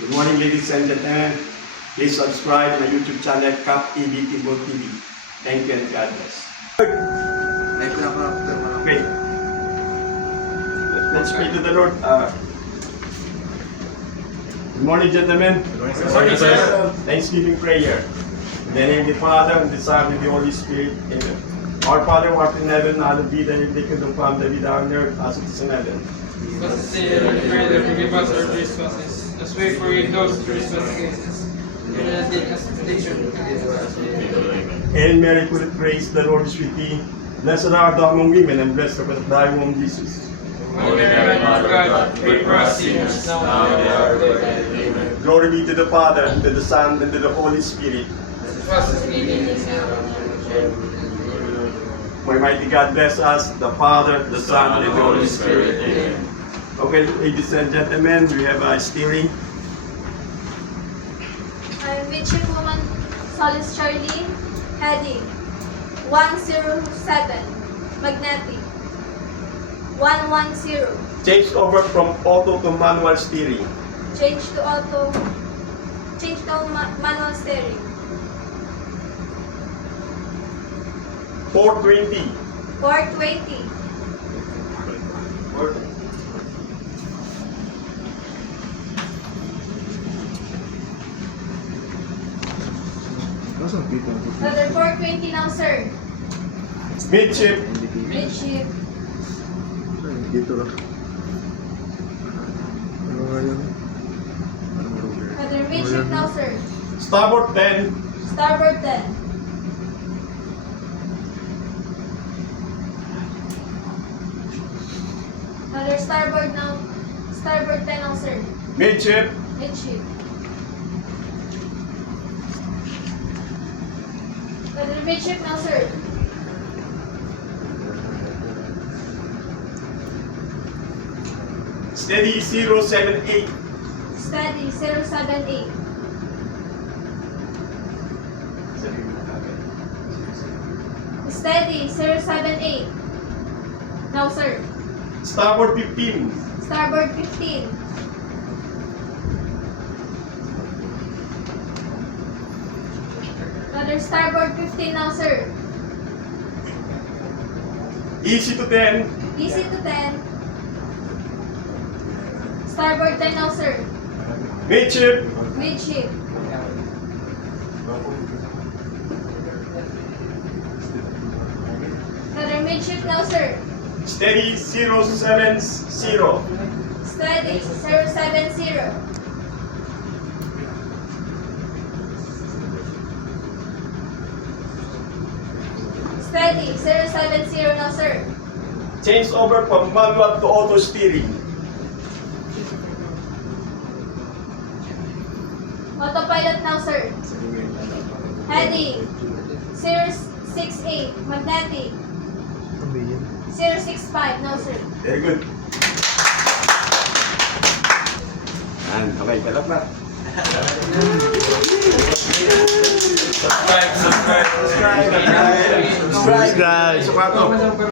Good morning, ladies and gentlemen. Please subscribe my YouTube channel, CAPT.E.B.TIMBOL TV. Thank you and God bless. Okay. Let's pray to the Lord. Good morning, gentlemen. Good morning, sir. Thanksgiving prayer. In the name of the Father, and the Son, and the Holy Spirit. Amen. Our Father who art in heaven, hallowed be thy name. Thy kingdom come, thy will be done on earth as it is in heaven. Let us say and pray that forgive us our trespasses, as we forgive those who trespass against us. And let us take us to temptation. Hail Mary, full of grace, the Lord is with thee. Blessed art thou among women, and blessed the fruit of thy womb, Jesus. Holy Mary, Mother of God, pray for us sinners, now and at the hour of our death. Amen. Glory be to the Father, and to the Son, and to the Holy Spirit. As it was in the beginning, is now, and forever. May mighty God bless us, the Father, the Son, and the Holy Spirit. Amen. Okay, ladies and gentlemen, we have a steering. I'm Witcher Woman Solis Charlie, heading 107, magnetic 110, Change over from auto to manual steering. change to manual steering 420. 420, another 420 now, sir. Midship. Midship, Dito lang. Ano nga yun? another midship now, sir. Starboard 10. Starboard 10, another starboard 10 now, sir. Midship. Midship, another midship now, sir. Steady 078. Steady 078, steady 078 now, sir. Starboard 15. Starboard 15, another starboard 15 now, sir. Easy to 10. Easy to 10, starboard 10 now, sir. Midship. Midship, another midship now, sir. Steady 070. Steady 070, steady 070 now, sir. Change over from manual to auto steering. Autopilot now, sir. Heading 068, magnetic 065 now, sir. Very good. And okay, palakpak. Subscribe. Subscribe. Subscribe.